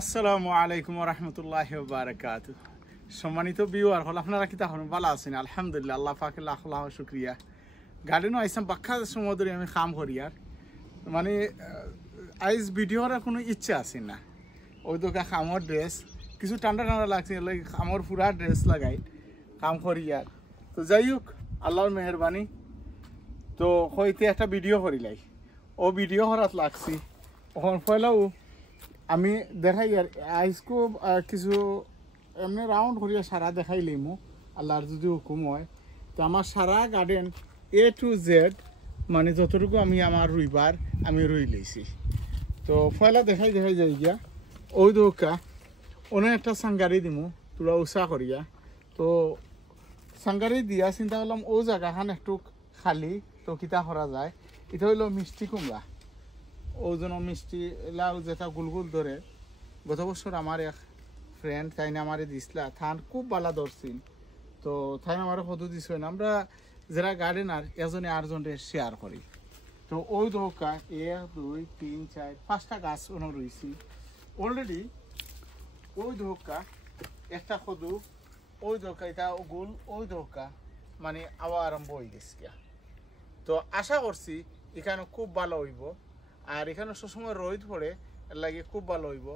আসসালামু আলাইকুম রহমতুল্লাহি ওয়া বারাকাতুহু। সম্মানিত ভিউয়ার হল আপনারা কি তাহলে ভালো আছেন? আলহামদুলিল্লাহ, আল্লাহ পাকের লাখ লাখ শুকরিয়া। গার্ডেনও আইসাম বাক্কা সময় ধরে আমি কাম করি আর মানে আইজ ভিডিওর কোনো ইচ্ছা আছে না। ওই দোকা কামর ড্রেস কিছু ঠান্ডা ঠান্ডা লাগছে, কামর পুরা ড্রেস লাগাই কাম করি আর। তো যাই হোক, আল্লাহর মেহরবানি তো হইতে একটা ভিডিও করিলাই। ও ভিডিও করাত লাগছি ওখান পয়লাও আমি দেখাই আর আইসকো কিছু এমনি রাউন্ড করিয়া সারা দেখাইলিমু আল্লাহর যদি হুকুম হয়। তো আমার সারা গার্ডেন A to Z মানে যতটুকু আমি আমার রুইবার আমি রুই লইছি। তো পয়লা দেখাই যাই গিয়া ওই দোকা অনেক একটা সাঙ্গারি দিমু তোরা উষা করিয়া। তো সাঙ্গারি দিয়া চিন্তা করলাম ও জায়গাখান একটু খালি, তো কিতা করা যায়। এটা হইল মিষ্টি কুমড়া, ওজন মিষ্টি লাউ যেটা গুলগুল ধরে। গত বছর আমার এক ফ্রেন্ড তাই না আমারে দিছিলা, থান খুব বালা ধরছিল। তো তাই আমার কত দিছিল না, আমরা যারা গার্ডেনার এজনে আটজনে শেয়ার করি। তো ওই দোকা 1 2 3 4 5টা গাছ ওনো রয়েছি অলরেডি। ওই দোকা একটা কদু, ওই দোকা এটা গুল, ওই দোকা মানে আবার আরম্ভ হয়ে গেছে। তো আশা করছি এখানে খুব ভালো হইব, আর এখানে সবসময় রোদ পড়ে লাগে খুব ভালো হইব।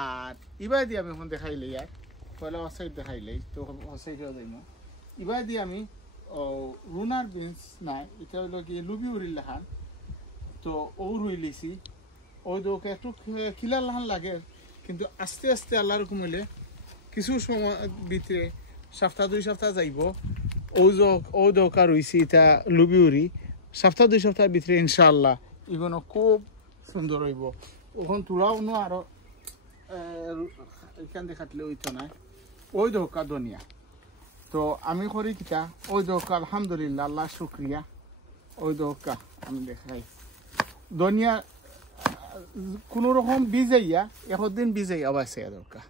আর ইবাই দিয়ে আমি এখন দেখাইলে আর পয়লা সাইড দেখাইলেই তো সাইডেও যাইম। ইবাই দিয়ে আমি রুনার বিনস নাই, এটা হইল কি লুবি উড়িল লাহান। তো ও রুই লিছি ওই দোকে একটু খিলার লাহান লাগে, কিন্তু আস্তে আস্তে আল্লাহর কমিলে কিছু সময় ভিতরে সপ্তাহ 2 সপ্তাহ যাইব। ও দোকা রুইছি এটা লুবি উড়ি সপ্তাহ 2 সপ্তাহের ভিতরে ইনশাআল্লাহ এগুলো খুব সুন্দর হইব। ওখান তোরাও নো আরো এখান দেখাতলে ওইতো নাই। ওই দোকা দুনিয়া তো আমি করি কিটা ওই দোকা আলহামদুলিল্লাহ আল্লাহ শুক্রিয়া। ওই দোকা আমি দেখাই দুনিয়া কোনো রকম বিজাইয়া একদিন বিজাইয়া বাসে দোকা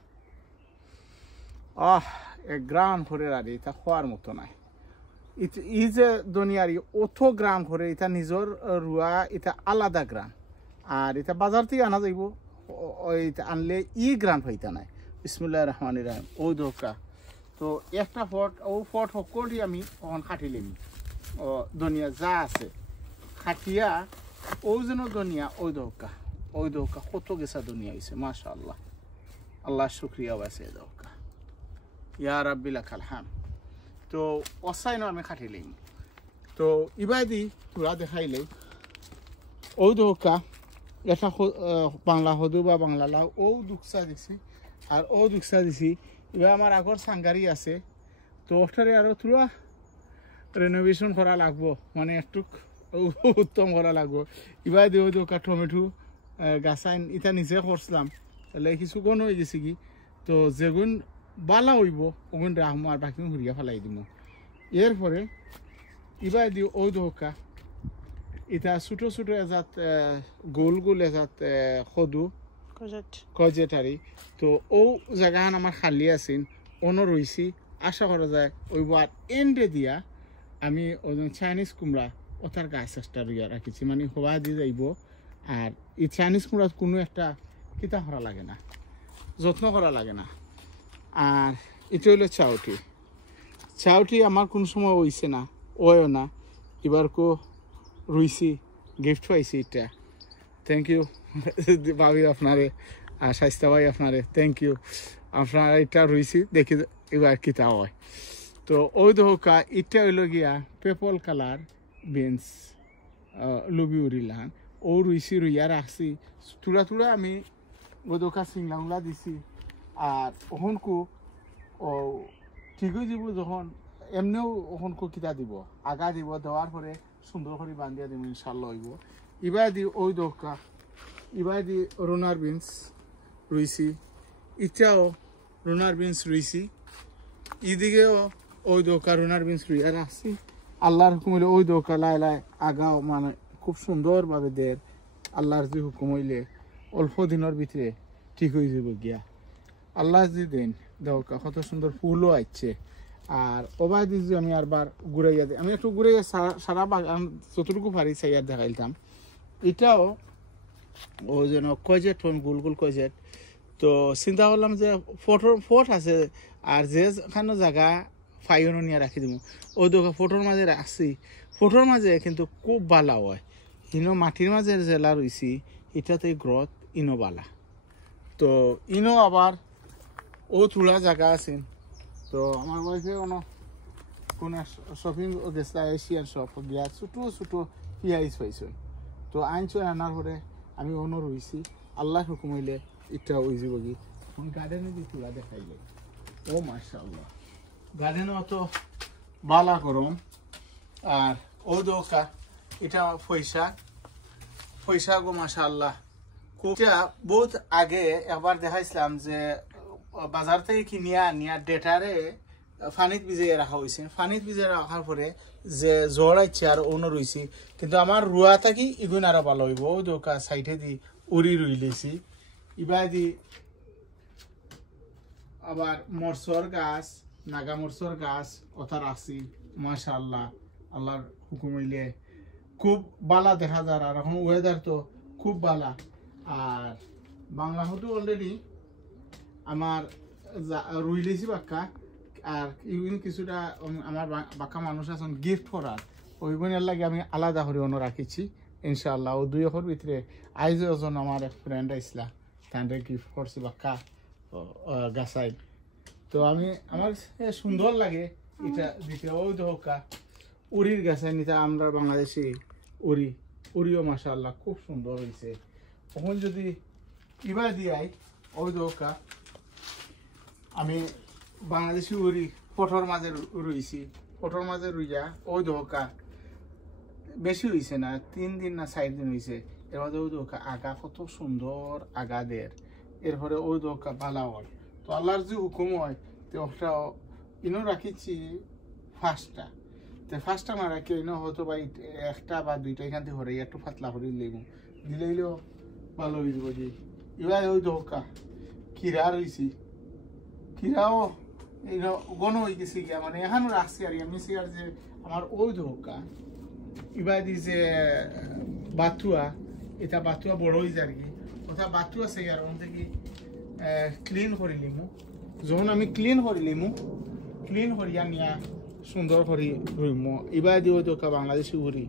এক গ্রাম করে আর এটা খোয়ার মতো নাই। ই যে দুনিয়ার অত গ্রাম করে এটা নিজের রুয়া, এটা আলাদা গ্রাম। আর এটা বাজার থেকে আনা যাইব, ওইটা আনলে গ্রাম হইতা নাই। বিসমিল্লাহির রহমানির রহিম। ও দোকা তো একটা ফট ও ফট সকলই আমি ওখান খাটিলিম। ও দুনিয়া যা আছে খাটিয়া ও যেন দুনিয়া ওই দোকা কত গেছা দুনিয়া হয়েছে মাশাআল্লাহ, আল্লাহ শুক্রিয়া আছে দোকা ইয়া রাব্বি লাকাল হামদ। তো অসাইন আমি খাটিলিম। তো ইবাদি তোরা দেখাইলে ও দোকা এটা বাংলা হদু বা বাংলা লাউ ও দুঃখসা দিছি আর ও দুঃখসা দিছি। এবার আমার আগর সাঙ্গারি আছে, তো ওটারে আরো তোরা রেনোভেশন করা লাগবো, মানে একটু উত্তম করা লাগবো। এবার দিয়ে দোকা টমেটো গাছাইন এটা নিজে করছিলাম, তাহলে কিছু গুণ হয়ে গেছে কি। তো যেগুন বালা হইব ওগুন রাখবো আর বাকি ঘুরিয়া ফেলাই দিব। এরপরে এবার দিয়ে ও দোকা এটা ছোট ছোট এজাত গোল গোল এজাত সদু কজেটারি। তো ও জায়গাখান আমার খালি আছিল অন্য রয়েছি। আশা করা যায় ওই বার এন্ডে দিয়া আমি ওজন চাইনিজ কুমড়া ওটার গাছ একটা রুইয়া রাখিছি, মানে হওয়া দিয়ে যাইব। আর এই চাইনিজ কুমড়া কোনো একটা কিতা করা লাগে না, যত্ন করা লাগে না। আর এটা হইলো চাউটি আমার কোনো সময় হইছে না, ওয়ও না। এবার কো রুইছি গিফট পাইছি এটা, থ্যাংক ইউ ভাবি আপনারে আর স্বাস্থ্য ভাই আপনারে থ্যাংক ইউ। আপনার এটা রুইছি দেখি এবার কিতা হয়। তো ওই দোকা এটা হইল গিয়া পেপল কালার বিনস লুবি উড়িলান ও রুইছি রুইয়া রাখছি তুলা আমি ওই দোকা সিংলাংলা দিছি। আর ওখনকু ও ঠিক হয়ে যাব যখন এমনিও ওখনকু কিতা দিব আগা দিব, দেওয়ার পরে সুন্দর করে বান্ধিয়া দিব ইনশাল্লাহ হইব। এবার দি ওই দোকা এবার দি রুনার বিনস রুইছি, ইটাও রুনার বিনস রুইছি। এদিকেও ওই দোকা রুনার বিনস রুইয়া রাখছি। আল্লাহর হুকুম হইলে ওই দোকা লাই লাই আগাও মানে খুব সুন্দরভাবে দের। আল্লাহর যে হুকুম হইলে অল্প দিনের ভিতরে ঠিক হয়ে যাব গিয়া। আল্লাহ যে দিন দোকা কত সুন্দর ফুলও আসছে। আর ওবাই দিছি আমি আরবার ঘুরাইয়া দিই, আমি একটু ঘুরাইয়া সারা বাগান যতটুকু পারি সাইয়ার দেখাইতাম। এটাও ও যেন কজেট গোল গোল কজেট তো চিন্তা করলাম যে ফোট আছে আর যেখানে জায়গা ফাইনও নিয়ে রাখি দিব ওই দোকা ফোটোর মাঝে রাখছি ফোটোর মাঝে কিন্তু খুব বালা হয় ইনো মাটির মাঝে জেলা রয়েছি এটাতে গ্রথ ইনো বালা তো ইনো আবার ও চূড়া জায়গা আছে তো আমার ওয়াইফে কোনো শপিং গেছে এশিয়ান শপ গিয়া ছোটো ছোটো পিঁয়াজ পাইছো তো আনছো আনার পরে আমি অন্য রয়েছি আল্লাহ হুকুম হইলে এটা ওই যাব কি গার্ডেনে যে চূড়া দেখাইলে ও মাশাআল্লাহ গার্ডেনে অত বালা করম আর ও দোকা এটা পয়সা গো মাশাআল্লাহ বহুত আগে একবার দেখাইছিলাম যে বাজার থেকে কিনিয়া নিয়া ডেটারে ফানিত ভিজিয়ে রাখা হয়েছে ফানিত ভিজিয়ে রাখার পরে যে জ্বর আইছে আর অন্য রয়েছে কিন্তু আমার রুয়া থাকি ইগুন আরো ভালো হইব ও দোকা সাইডে দি উড়ি রুই লেছি ইবা দি আবার মরসর গাছ নাগা মরসর গাছ কথা রাখছি মাশাআল্লাহ আল্লাহর হুকুম হইলে খুব বালা দেখা যায় আর এখন ওয়েদার তো খুব বালা আর বাংলা হতো অলরেডি আমার রুই লেছি বাক্কা আর ইউন কিছুটা আমার বাক্কা মানুষ আছেন গিফট করার ওইগুনের লাগে আমি আলাদা করে অন্য রাখিছি ইনশাআল্লাহ ও 2 বছর ভিতরে আইজ ওজন আমার এক ফ্রেন্ড আইসলা তাদের গিফট করছি বাক্কা গাছাই তো আমি আমার সুন্দর লাগে এটা দিতে ওই দোকা উড়ির গাছাই নিতে আমরা বাংলাদেশি উড়িও মাশাআল্লাহ খুব সুন্দর হয়েছে তখন যদি ইবা দিয়াই ওই দোকা আমি বাংলাদেশি উড়ি ফটোর মাঝে রইছি ফটোর মাঝে রইয়া ওই দোকা বেশি হয়েছে না 3 দিন না 4 দিন হয়েছে এর মধ্যে ওই দোকা আগা কত সুন্দর আগাদের এরপরে ওই দোকা ভালো হয় তো আল্লাহর যে হুকুম হয় তো ওটা ইনো রাখিছি ফার্স্টটা না রাখি ইনো হয়তো বা একটা বা দুইটা এখান থেকে হরে একটু পাতলা করে দিলেও ভালো হয়ে যাবো যে এবার ওই দোকা কিরা রয়েছি কিরাও এই গণ হয়ে গেছি গিয়া মানে এখানে রাখছি আর আমি আর যে আমার ওই দোকা এবার যে বাতুয়া এটা বাতুয়া বড় হয়ে যায় আর কি ওটা বাতুয়া সেই আর ওখান থেকে ক্লিন করে লিমু যখন আমি ক্লিন করিয়া নিয়া সুন্দর করে রইমু এবার দিয়ে ওই দোকা বাংলাদেশি ঘুরি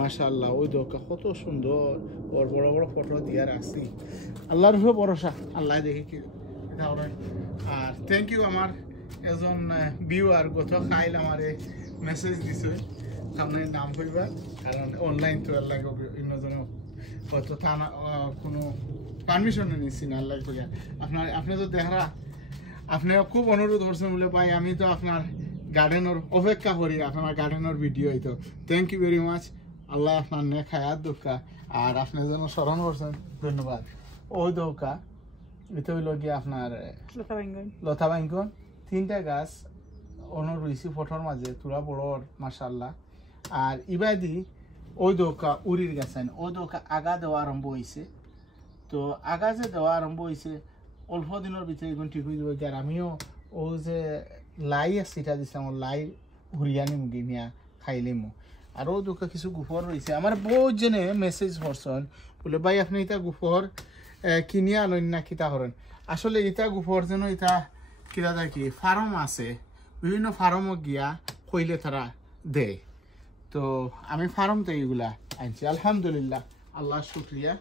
মাশাআল্লাহ ওই দোকা কত সুন্দর ওর বড় বড় ফটো দিয়া রাখছি আল্লাহর উপরে ভরসা আল্লাহ দেখি কি আর থ্যাংক ইউ আমার এজন ভিউয়ার গত খাইল আমারে মেসেজ দিছে আপনার নাম কইবা কারণ অনলাইন তো আল্লাহ অন্যজন হয়তো তা কোনো পারমিশন নিচ্ছি না আল্লাহ করিয়া আপনি তো দেখা আপনি খুব অনুরোধ করছেন বলে পাই আমি তো আপনার গার্ডেনের অপেক্ষা করি আপনার গার্ডেনের ভিডিও হইতো থ্যাংক ইউ ভেরি মাচ আল্লাহ আপনার নেক হায়াত দোকা আর আপনি যেন স্মরণ করছেন ধন্যবাদ ওই দোকা এটা হইল গিয়ে আপনার লতা বাইঙ্গন 3টা গাছ অন্য রয়েছি ফটোর মাঝে তোরা বড় মাশাআল্লাহ আর ইবাদি ওই দোকা উড়ির গাছ আইন ওই দোকা আগা দেওয়া আরম্ভ হয়েছে তো আগা যে দেওয়া আরম্ভ হয়েছে অল্প দিনের ভিতরে এখন ঠিক হয়ে যাবে আর আমিও ও যে লাই আছে এটা দিচ্ছি আমার লাই ঘুরিয়ানি মুগি নিয়া খাইলিমু আর ও দোকা কিছু গুফর রয়েছে আমার বহুত জনে মেসেজ করছেন বলে ভাই আপনি এটা গুফর কিনিয়া আনেন না কিতা করেন আসলে এটা গুফর যেন এটা কিতা থাকি ফার্ম আছে বিভিন্ন ফার্মও গিয়া কইলে তারা দেয় তো আমি ফার্ম থেকে এগুলা আনছি আলহামদুলিল্লাহ আল্লাহ শুক্রিয়া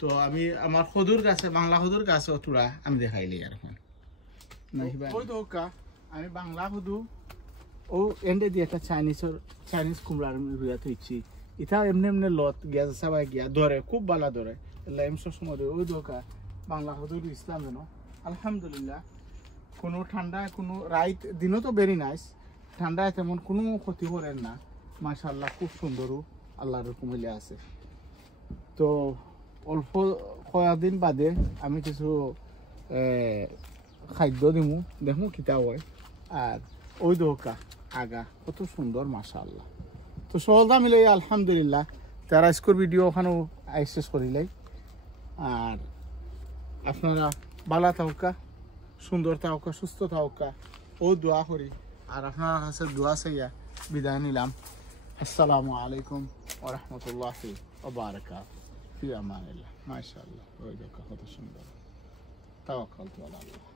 তো আমি আমার খদুর গাছে বাংলা খদুর গাছে তোরা আমি দেখাইলি আর ওই দোকা আমি বাংলা খদু ও এন্ডে দিয়ে একটা চাইনিজ কুমড়ার রুয়া থইছি এটা এমনি লত গিয়া সবাই গিয়া ধরে খুব ভালো ধরে এমসর সময় ওই দোকা বাংলা খদুর ইসলাম যেন আলহামদুলিল্লাহ কোনো ঠান্ডা কোনো রাইত দিনও তো ভেরি নাইস ঠান্ডায় তেমন কোনো ক্ষতি করেন না মাশাআল্লাহ খুব সুন্দরও আল্লাহর হুকুম হইলে আছে তো অল্প কয়েকদিন বাদে আমি কিছু খাদ্য দিমু দেখমু কিতা হয় আর ওই দোকা আগা কত সুন্দর মাশাআল্লাহ তো সহজা মিলে আলহামদুলিল্লাহ তারা স্কোর ভিডিও ওখানেও অ্যাক্সেস করিলাই আর আপনারা ভালো থাকা সুন্দর থাকা সুস্থ থাকা ও দোয়া করি আর আপনার কাছে দোয়া চাইয়া বিদায় নিলাম আসসালামু আলাইকুম ওয়া রাহমাতুল্লাহি ওয়া বারাকাতুহু ফি আমানিল্লাহ মাশাআল্লাহ ওই দোকা কত সুন্দর তাওয়াক্কালতু আলা আল্লাহ।